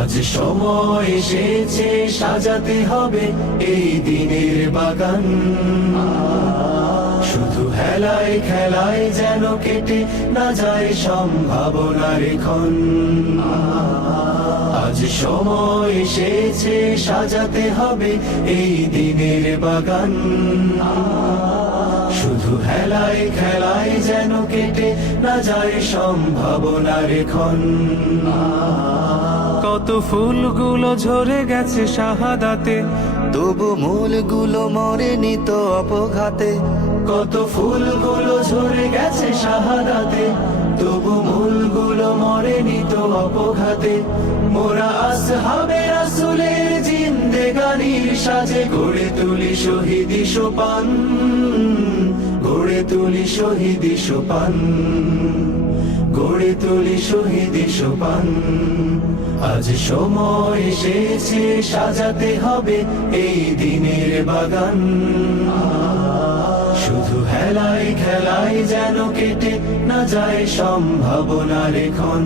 আজ সময় এসেছে সাজাতে হবে এই দিনের বাগান। শুধু হেলায় খেলায় যেন কেটে না যায় সম্ভাবনার ক্ষণ। আজ সময় এসেছে সাজাতে হবে এই দিনের বাগান। শুধু হেলায় খেলায় যেন কেটে না যায় সম্ভাবনার ক্ষণ। কত ফুলগুলো ঝরে গেছে শাহাদাতে, তবু মূলগুলো মরেনি তো অপঘাতে। কত ফুলগুলো ঝরে গেছে শাহাদাতে, তবু মূলগুলো মরেনি তো অপঘাতে। মোরা আসহাবে রাসূলের জিন্দেগানির সাজে গড়ে তুলি শহীদি সোপান, গড়ে তুলি শহীদি সোপান, গড়ে তুলি শহীদি সোপান। আজ সময় এসেছে সাজাতে হবে এই দিনের বাগান। শুধু হেলায় খেলায় যেন কেটে না যায় সম্ভাবনার ক্ষণ।